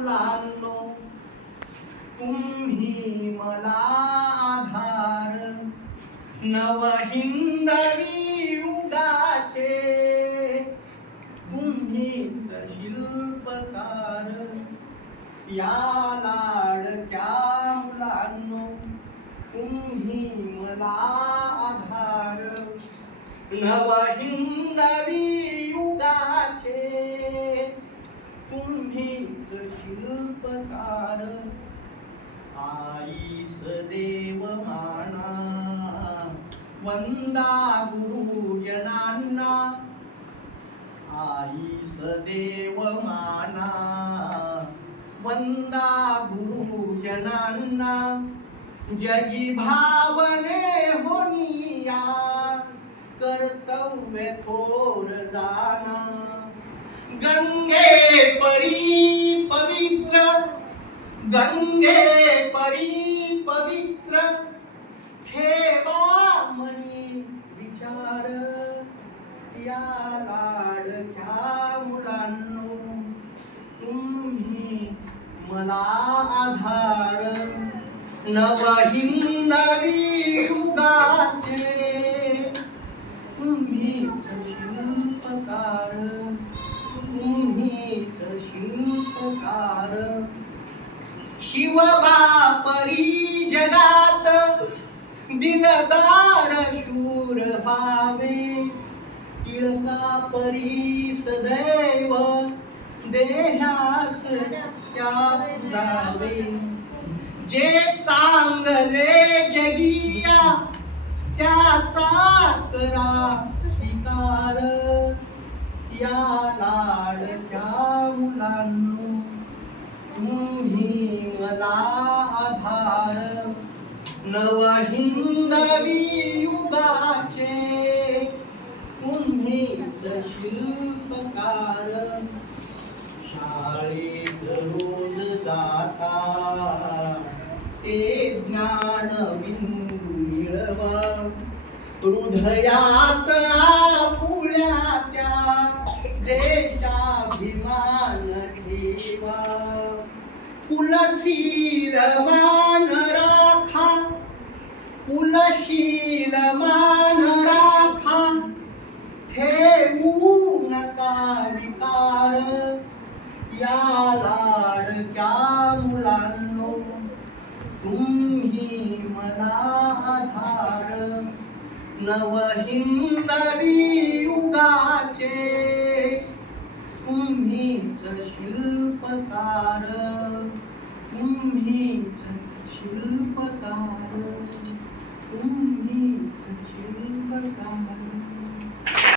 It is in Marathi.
लागलो तुम्ही मला आधार. नवहिंदवी युगाचे तुम्ही शिल्पकार या लाडक्या मुलांनो तुम्ही मला आधार. नवहिंदवी युगाचे तुम्ही उपकार आईस देव माना वंदा गुरुजनांना आईस देव माना वंदा गुरुजनांना जगी भावने होनिया कर्तव्य थोर जाना. गंगे परी गंगे परी पवित्र ठेवा मनी विचार. या लाडक्या मुलांनो तुम्ही मला आधार. नव हिंदवी युगाचे तुम्हीच शिल्पकार. तुम्हीच शिल्पकार. शिवबापरी जगात दिनदार शूर भावे टिळका परी सदैव देहास त्याग जावे जे चांगले जगिया त्याचा करा स्वीकार. या लाडक्या मुलांना तुम्ही मला आधार. नवहिंदवी युगाचे तुम्ही शिल्पकार शाळेत रोज जाता ते ज्ञान बिंदू मिळवा. हृदयात आपुल्या त्या देशाभिमान ठेवा. कुलशील मान राखा कुलशील मान राखा ठेवू नका विकार। या लाडक्या मुलांनो तुम्ही मला आधार। नवहिंदवी युगाचे तुम्हीच शिल्पकार। 明明真的不到。